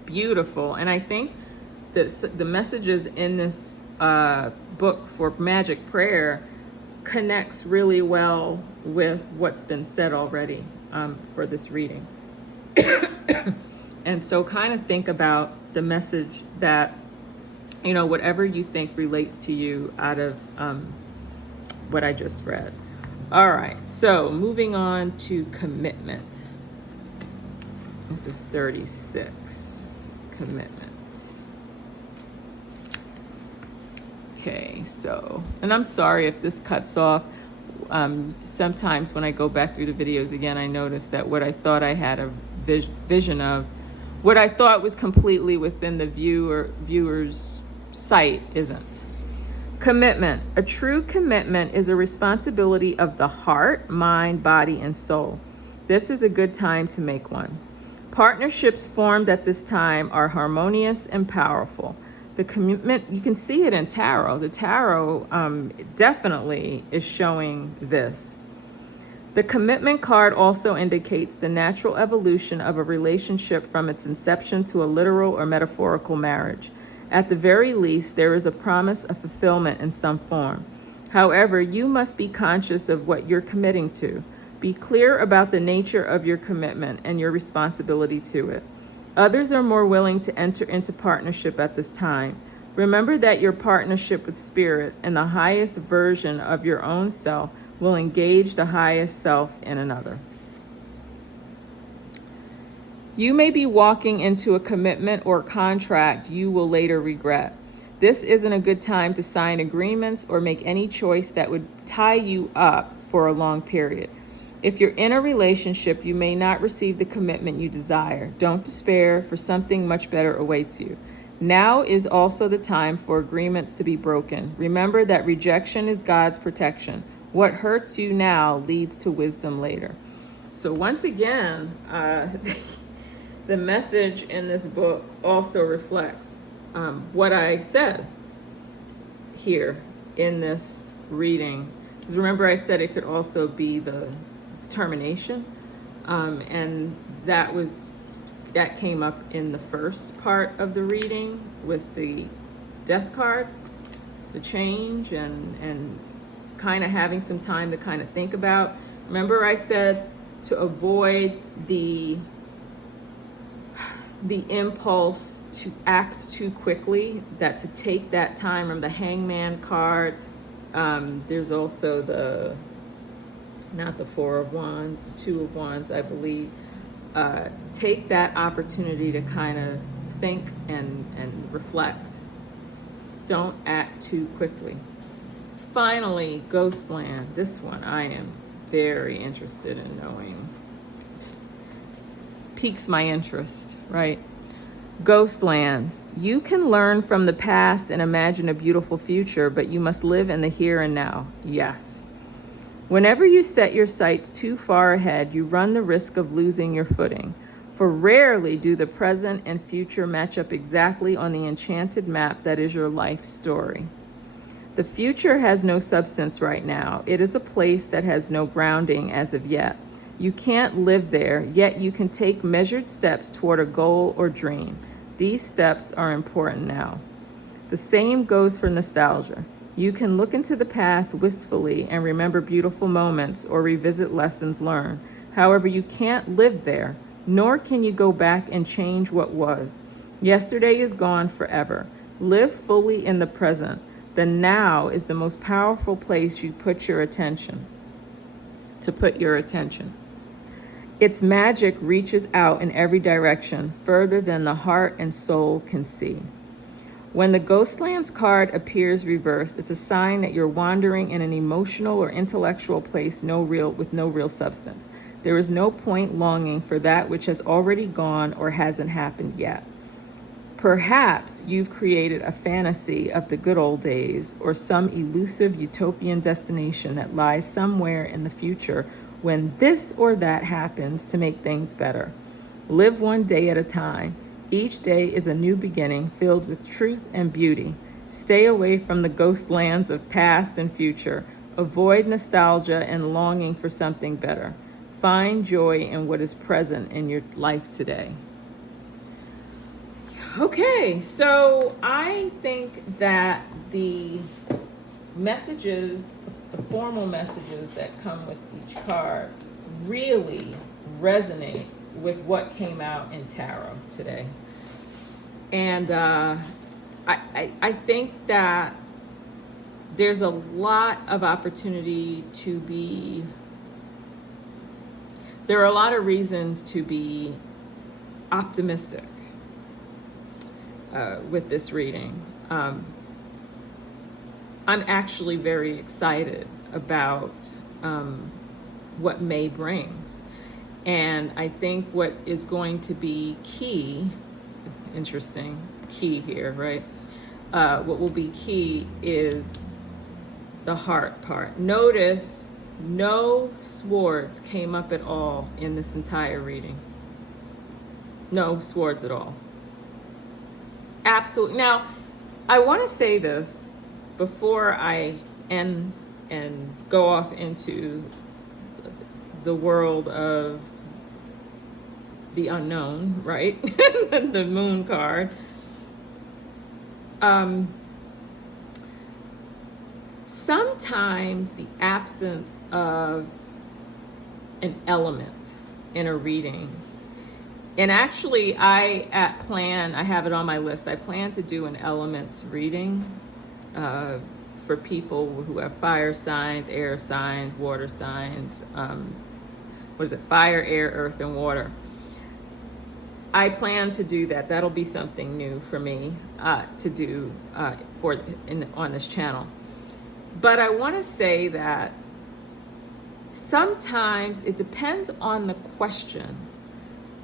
Beautiful. And I think that the messages in this book for magic prayer connects really well with what's been said already for this reading. And so kind of think about the message that, whatever you think relates to you out of what I just read. All right, so moving on to commitment. This is 36, commitment. Okay, so, and I'm sorry if this cuts off. Sometimes when I go back through the videos again, I notice that what I thought I had a vision of, what I thought was completely within the viewer's sight isn't. Commitment. A true commitment is a responsibility of the heart, mind, body, and soul. This is a good time to make one. Partnerships formed at this time are harmonious and powerful. The commitment, you can see it in tarot. The tarot definitely is showing this. The commitment card also indicates the natural evolution of a relationship from its inception to a literal or metaphorical marriage. At the very least, there is a promise of fulfillment in some form. However, you must be conscious of what you're committing to. Be clear about the nature of your commitment and your responsibility to it. Others are more willing to enter into partnership at this time. Remember that your partnership with Spirit and the highest version of your own self will engage the highest self in another. You may be walking into a commitment or contract you will later regret. This isn't a good time to sign agreements or make any choice that would tie you up for a long period. If you're in a relationship, you may not receive the commitment you desire. Don't despair, for something much better awaits you. Now is also the time for agreements to be broken. Remember that rejection is God's protection. What hurts you now leads to wisdom later. So once again, the message in this book also reflects what I said here in this reading. Because remember I said it could also be the determination, and that came up in the first part of the reading with the death card, the change, and kind of having some time to kind of think about. Remember I said to avoid the impulse to act too quickly, that to take that time. From the Hangman card, there's also not the Four of Wands, the Two of Wands, I believe. Take that opportunity to kind of think and reflect. Don't act too quickly. Finally, Ghostland. This one I am very interested in knowing. Piques my interest, right? Ghostlands. You can learn from the past and imagine a beautiful future, but you must live in the here and now. Yes. Whenever you set your sights too far ahead, you run the risk of losing your footing. For rarely do the present and future match up exactly on the enchanted map that is your life story. The future has no substance right now. It is a place that has no grounding as of yet. You can't live there, yet you can take measured steps toward a goal or dream. These steps are important now. The same goes for nostalgia. You can look into the past wistfully and remember beautiful moments or revisit lessons learned. However, you can't live there, nor can you go back and change what was. Yesterday is gone forever. Live fully in the present. The now is the most powerful place you put your attention. To put your attention. Its magic reaches out in every direction, further than the heart and soul can see. When the Ghostlands card appears reversed, it's a sign that you're wandering in an emotional or intellectual place with no real substance. There is no point longing for that which has already gone or hasn't happened yet. Perhaps you've created a fantasy of the good old days or some elusive utopian destination that lies somewhere in the future when this or that happens to make things better. Live one day at a time. Each day is a new beginning filled with truth and beauty. Stay away from the ghost lands of past and future. Avoid nostalgia and longing for something better. Find joy in what is present in your life today. Okay, so I think that the messages, the formal messages that come with each card really resonates with what came out in tarot today. And I think that there's a lot of opportunity there are a lot of reasons to be optimistic with this reading. I'm actually very excited about what May brings. And I think what is going to be key here, right? What will be key is the heart part. Notice no swords came up at all in this entire reading. No swords at all. Absolutely. Now, I want to say this before I end and go off into the world of the unknown, right? The moon card. Sometimes the absence of an element in a reading, and actually I have it on my list. I plan to do an elements reading for people who have fire signs, air signs, water signs. Fire, air, earth, and water. I plan to do that. That'll be something new for me to do on this channel. But I want to say that sometimes it depends on the question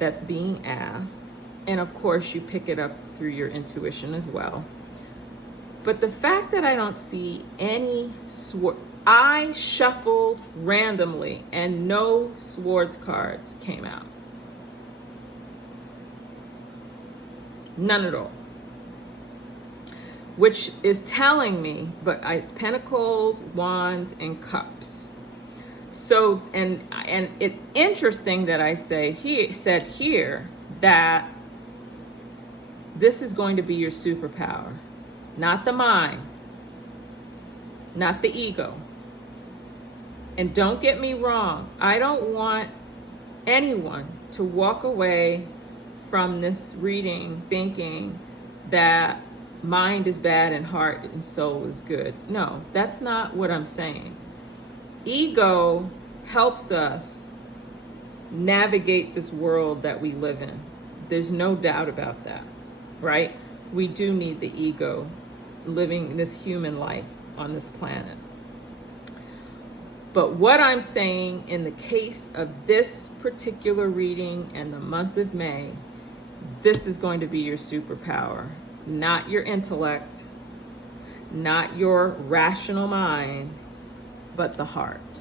that's being asked. And of course, you pick it up through your intuition as well. But the fact that I don't see any I shuffled randomly and no swords cards came out. None at all. Which is telling me, pentacles, wands, and cups. So, and it's interesting that I said here that this is going to be your superpower, not the mind, not the ego. And don't get me wrong, I don't want anyone to walk away from this reading thinking that mind is bad and heart and soul is good. No, that's not what I'm saying. Ego helps us navigate this world that we live in. There's no doubt about that, right? We do need the ego living this human life on this planet. But what I'm saying in the case of this particular reading and the month of May, this is going to be your superpower. Not your intellect, not your rational mind, but the heart.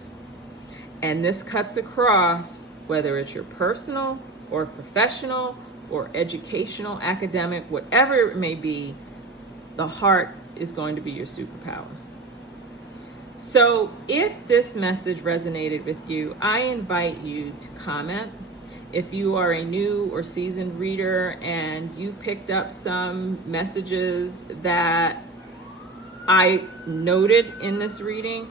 And this cuts across whether it's your personal or professional or educational, academic, whatever it may be, the heart is going to be your superpower. So if this message resonated with you, I invite you to comment. If you are a new or seasoned reader and you picked up some messages that I noted in this reading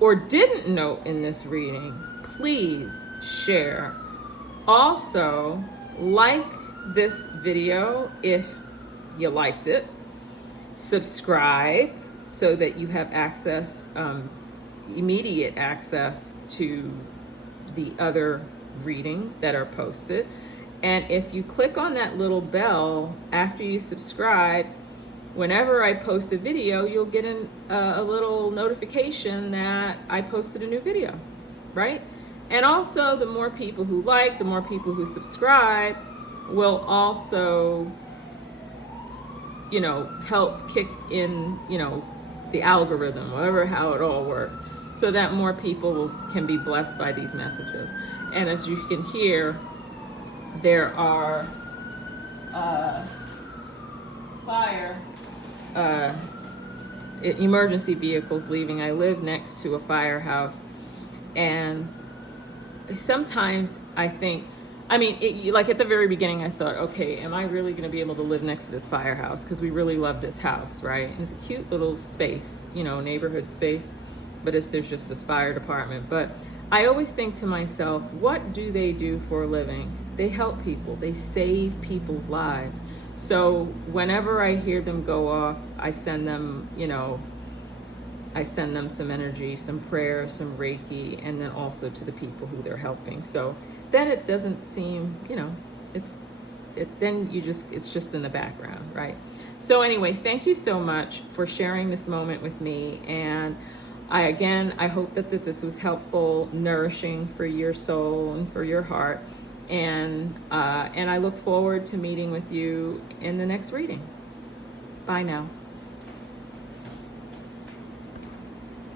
or didn't note in this reading, please share. Also, like this video if you liked it. Subscribe so that you have access, immediate access to the other readings that are posted. And if you click on that little bell after you subscribe, whenever I post a video, you'll get a little notification that I posted a new video, right? And also, the more people who like, the more people who subscribe will also, help kick in, the algorithm, whatever, how it all works, so that more people can be blessed by these messages. And as you can hear, there are emergency vehicles leaving. I live next to a firehouse, and sometimes I think, like at the very beginning, I thought, okay, am I really going to be able to live next to this firehouse? Because we really love this house, right? And it's a cute little space, neighborhood space, but there's just this fire department. But I always think to myself, what do they do for a living? They help people. They save people's lives. So whenever I hear them go off, I send them, some energy, some prayer, some Reiki, and then also to the people who they're helping. So then it doesn't seem, it's just in the background, right? So anyway, thank you so much for sharing this moment with me. And I hope that this was helpful, nourishing for your soul and for your heart. And I look forward to meeting with you in the next reading. Bye now.